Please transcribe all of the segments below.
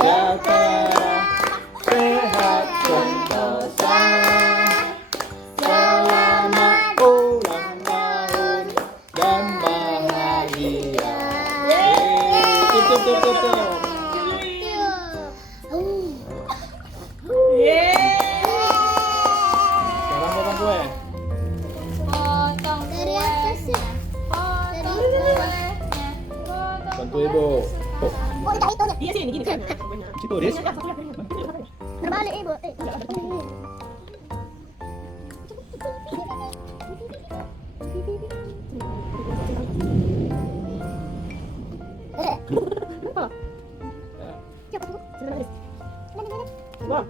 sejahtera, sehat sentosa. Selamat ulang tahun dan bahagia. Yeay. Tutup. Sekarang potong kue. Potong dari atas sih. Potong kue. Bantu ibu. Oh, itu nih. Iya sih, ini gini kan. Situ, Riz. Terbalik ibu. Wah,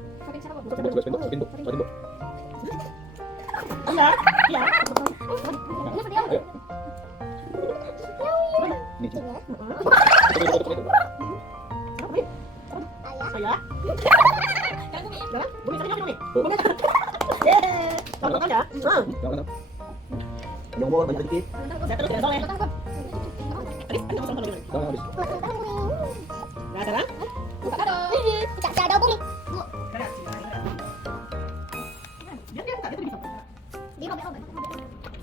Pintu. benar? Iya. Ayo. Nih. Saya. Jalan, bumi sakit bumi. Oh. Bumi. Yeay. Potong ya. Jangan. Nyomot banyak dikit. Saya terus ya soalnya. Tadi kan sama sama lagi. Jangan habis. Nah, sekarang Buka kado. Tidak ada bumi. Bu, dia buka itu bisa. dirobek.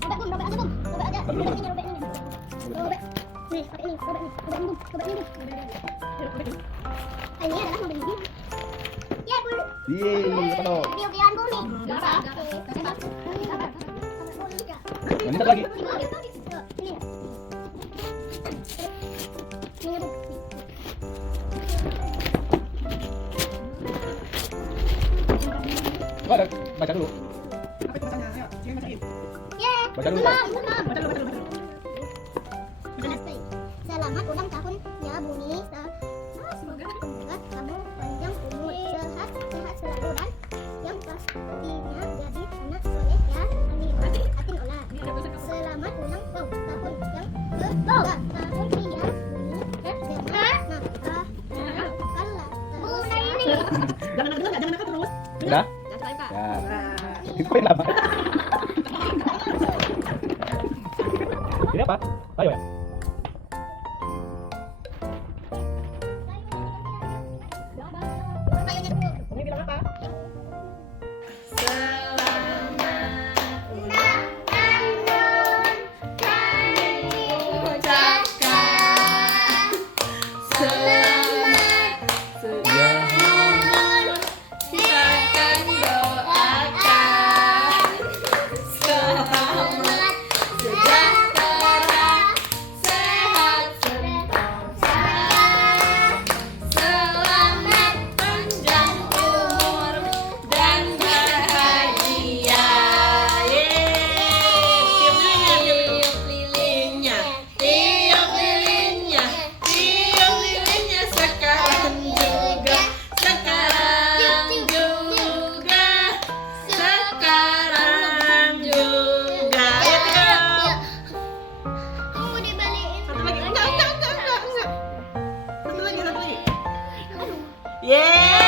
Robek aja, Bum. Robek aja. Ini robek ini. Robek. Nih, pakai ini. Robek nih. Robek ini. Ini adalah mobil ini. Ya, Bu. Yeay, apa tuh? Video-videoan bumi. Ini satu lagi. Ini. Ini, Bu. Oh, ada. Baca dulu. Apa itu bacanya? Ayo, sini bacain. Yeay. Baca dulu. Belum. Baca dulu. Selamat ulang tahun ya Bumi. Semoga kamu panjang umur, sehat selalu dan yang pastinya jadi anak soleh ya. Amin. Atin olah. Selamat ulang tahun yang ke-3 tahun ini ya. Jangan nakal terus. Udah? Ya. Itu yang lama. Ini apa? Ayo ya. Ini bilang apa? Yeay.